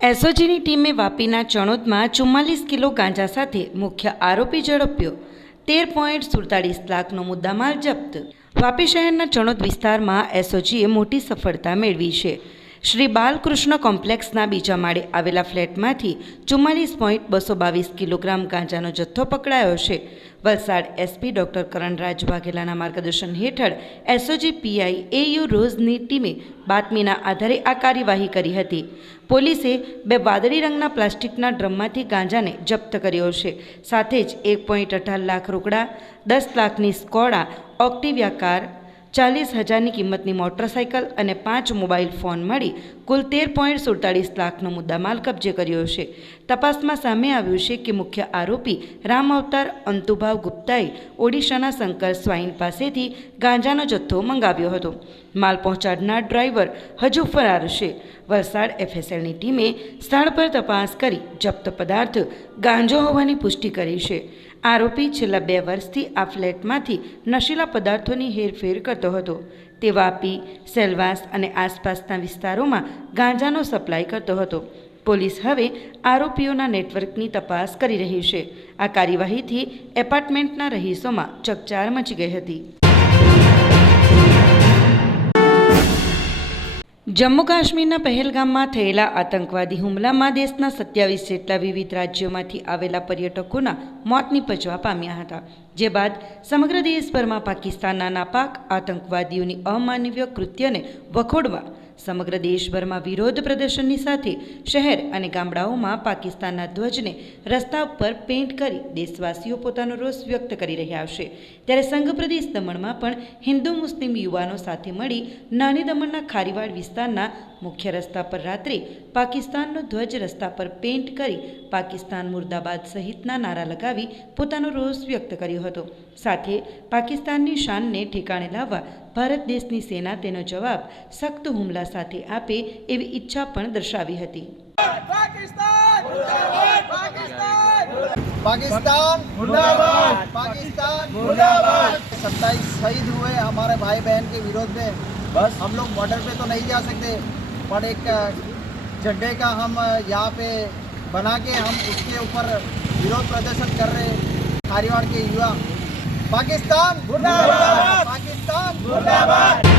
એસઓજીની ટીમે વાપીના ચણોદમાં ચુમ્માલીસ કિલો ગાંજા સાથે મુખ્ય આરોપી ઝડપ્યો. તેર પોઈન્ટ સુડતાલીસ લાખનો મુદ્દામાલ જપ્ત. વાપી શહેરના ચણોદ વિસ્તારમાં એસઓજીએ મોટી સફળતા મેળવી છે. શ્રી બાલકૃષ્ણ કોમ્પ્લેક્સના બીજા માળે આવેલા ફ્લેટમાંથી ચુમ્માલીસ પોઈન્ટ બસો બાવીસ કિલોગ્રામ ગાંજાનો જથ્થો પકડાયો છે. વલસાડ એસપી ડોક્ટર કરણરાજ વાઘેલાના માર્ગદર્શન હેઠળ એસઓજી પીઆઈ એયુ રોઝની ટીમે બાતમીના આધારે આ કાર્યવાહી કરી હતી. પોલીસે બે વાદળી રંગના પ્લાસ્ટિકના ડ્રમમાંથી ગાંજાને જપ્ત કર્યો છે. સાથે જ એક પોઈન્ટ અઢાર લાખ રોકડા, દસ લાખની સ્કોડા, ઓક્ટિવિયા કાર ચાલીસ હજારની કિંમતની મોટરસાઇકલ અને પાંચ મોબાઈલ ફોન મળી કુલ તેર પોઈન્ટ સુડતાલીસ લાખનો મુદ્દામાલ કબજે કર્યો છે. તપાસમાં સામે આવ્યું છે કે મુખ્ય આરોપી રામ અવતાર અંતુભાવ ગુપ્તાએ ઓડિશાના શંકર સ્વાઈન પાસેથી ગાંજાનો જથ્થો મંગાવ્યો હતો. માલ પહોંચાડનાર ડ્રાઈવર હજુ ફરાર છે. વલસાડ એફએસએલની ટીમે સ્થળ પર તપાસ કરી જપ્ત પદાર્થ ગાંજો હોવાની પુષ્ટિ કરી છે. આરોપી છેલ્લા બે વર્ષથી આ ફ્લેટમાંથી નશીલા પદાર્થોની હેરફેર કરતો હતો. તે વાપી, સેલવાસ અને આસપાસના વિસ્તારોમાં ગાંજાનો સપ્લાય કરતો હતો. પોલીસ હવે આરોપીઓના નેટવર્કની તપાસ કરી રહી છે. આ કાર્યવાહીથી એપાર્ટમેન્ટના રહીશોમાં ચકચાર મચી ગઈ હતી. જમ્મુ કાશ્મીરના પહેલગામમાં થયેલા આતંકવાદી હુમલામાં દેશના સત્યાવીસ જેટલા વિવિધ રાજ્યોમાંથી આવેલા પર્યટકોના મોત નિપજવા પામ્યા હતા, જે બાદ સમગ્ર દેશભરમાં પાકિસ્તાનના નાપાક આતંકવાદીઓની અમાનવીય કૃત્યને વખોડવા સમગ્ર દેશભરમાં વિરોધ પ્રદર્શનની સાથે શહેર અને ગામડાઓમાં પાકિસ્તાનના ધ્વજને રસ્તા ઉપર પેઇન્ટ કરી દેશવાસીઓ પોતાનો રોષ વ્યક્ત કરી રહ્યા છે. ત્યારે સંઘ પ્રદેશ દમણમાં પણ હિન્દુ, મુસ્લિમ યુવાનો સાથે મળી નાની દમણના ખારીવાડ વિસ્તારના મુખ્ય રસ્તા પર રાત્રે પાકિસ્તાનનો ધ્વજ રસ્તા પર પેઇન્ટ કરી પાકિસ્તાન મુર્દાબાદ સહિતના નારા લગાવી પોતાનો રોષ વ્યક્ત કર્યો હતો સાથે પાકિસ્તાનની શાનને ઠેકાણે લાવવા ભારત દેશની સેના તેનો જવાબ સખ્ત હુમલા સાથે આપે એવી ઈચ્છા પણ દર્શાવી હતી पाकिस्तान पाकिस्तान पाकिस्तान मुर्दाबाद पाकिस्तान मुर्दाबाद सत्ताईस शहीद हुए हमारे भाई बहन के विरोध में बस हम लोग बॉर्डर पे तो नहीं जा सकते पर एक झंडे का हम यहाँ पे बना के हम उसके ऊपर विरोध प्रदर्शन कर रहे हैं खारीवाड़ के युवा पाकिस्तान मुर्दाबाद! पाकिस्तान मुर्दाबाद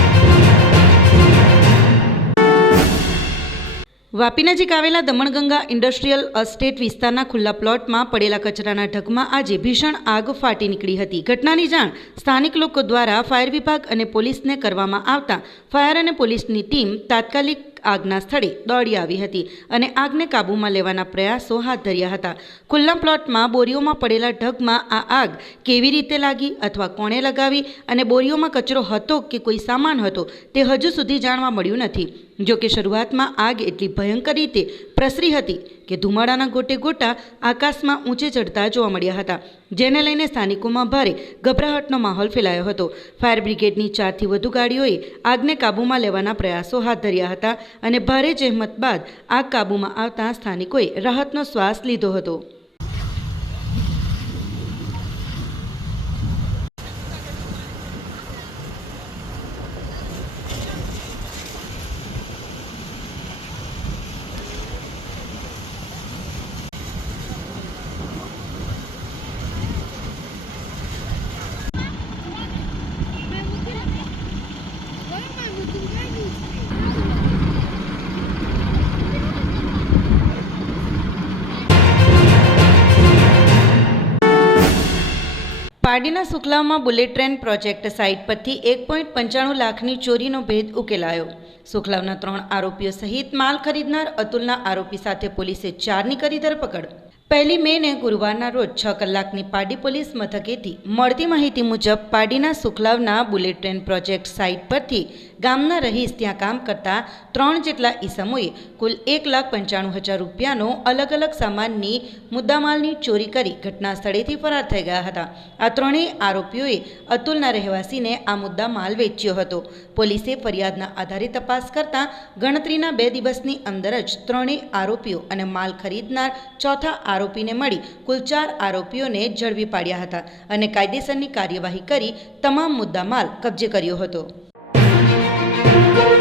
વાપી નજીક આવેલા દમણગંગા ઇન્ડસ્ટ્રીયલ એસ્ટેટ વિસ્તારના ખુલ્લા પ્લોટમાં પડેલા કચરાના ઢગમાં આજે ભીષણ આગ ફાટી નીકળી હતી ઘટનાની જાણ સ્થાનિક લોકો દ્વારા ફાયર વિભાગ અને પોલીસને કરવામાં આવતા ફાયર અને પોલીસની ટીમ તાત્કાલિક આગના સ્થળે દોડી આવી હતી અને આગને કાબૂમાં લેવાના પ્રયાસો હાથ ધર્યા હતા. ખુલ્લા પ્લોટમાં બોરીઓમાં પડેલા ઢગમાં આ આગ કેવી રીતે લાગી અથવા કોણે લગાવી અને બોરીઓમાં કચરો હતો કે કોઈ સામાન હતો તે હજુ સુધી જાણવા મળ્યું નથી. જો કે શરૂઆતમાં આગ એટલી ભયંકર રીતે પ્રસરી હતી કે ધુમાડાના ગોટે ગોટા આકાશમાં ઊંચે ચડતા જોવા મળ્યા હતા, જેને લઈને સ્થાનિકોમાં ભારે ગભરાહટનો માહોલ ફેલાયો હતો. ફાયર બ્રિગેડની ચારથી વધુ ગાડીઓએ આગને કાબૂમાં લેવાના પ્રયાસો હાથ ધર્યા હતા અને ભારે જહેમત બાદ આગ કાબૂમાં આવતા સ્થાનિકોએ રાહતનો શ્વાસ લીધો હતો. પારડીના સુખલાવમાં બુલેટ ટ્રેન પ્રોજેક્ટ સાઇટ પરથી એક પોઈન્ટ પંચાણું લાખની ચોરીનો ભેદ ઉકેલાયો. સુખલાવના ત્રણ આરોપીઓ સહિત માલ ખરીદનાર અતુલના આરોપી સાથે પોલીસે ચારની કરી ધરપકડ. પહેલી મેને ગુરુવારના રોજ છ કલાકની પારડી પોલીસ મથકેથી મળતી માહિતી મુજબ પારડીના સુખલાવના બુલેટ ટ્રેન પ્રોજેક્ટ સાઇટ પરથી ગામના રહીશ ત્યાં કામ કરતા ત્રણ જેટલા ઈસમોએ કુલ એક લાખ પંચાણું હજાર રૂપિયાનો અલગ અલગ સામાનની મુદ્દામાલની ચોરી કરી ઘટના સ્થળેથી ફરાર થઈ ગયા હતા. આ ત્રણેય આરોપીઓએ અતુલના રહેવાસીને આ મુદ્દા માલ વેચ્યો હતો. પોલીસે ફરિયાદના આધારે તપાસ કરતા ગણતરીના બે દિવસની અંદર જ ત્રણેય આરોપીઓ અને માલ ખરીદનાર ચોથા આરોપીને મળી કુલ ચાર આરોપીઓને ઝડપી પાડ્યા હતા અને કાયદેસરની કાર્યવાહી કરી તમામ મુદ્દામાલ કબજે કર્યો હતો. Thank you.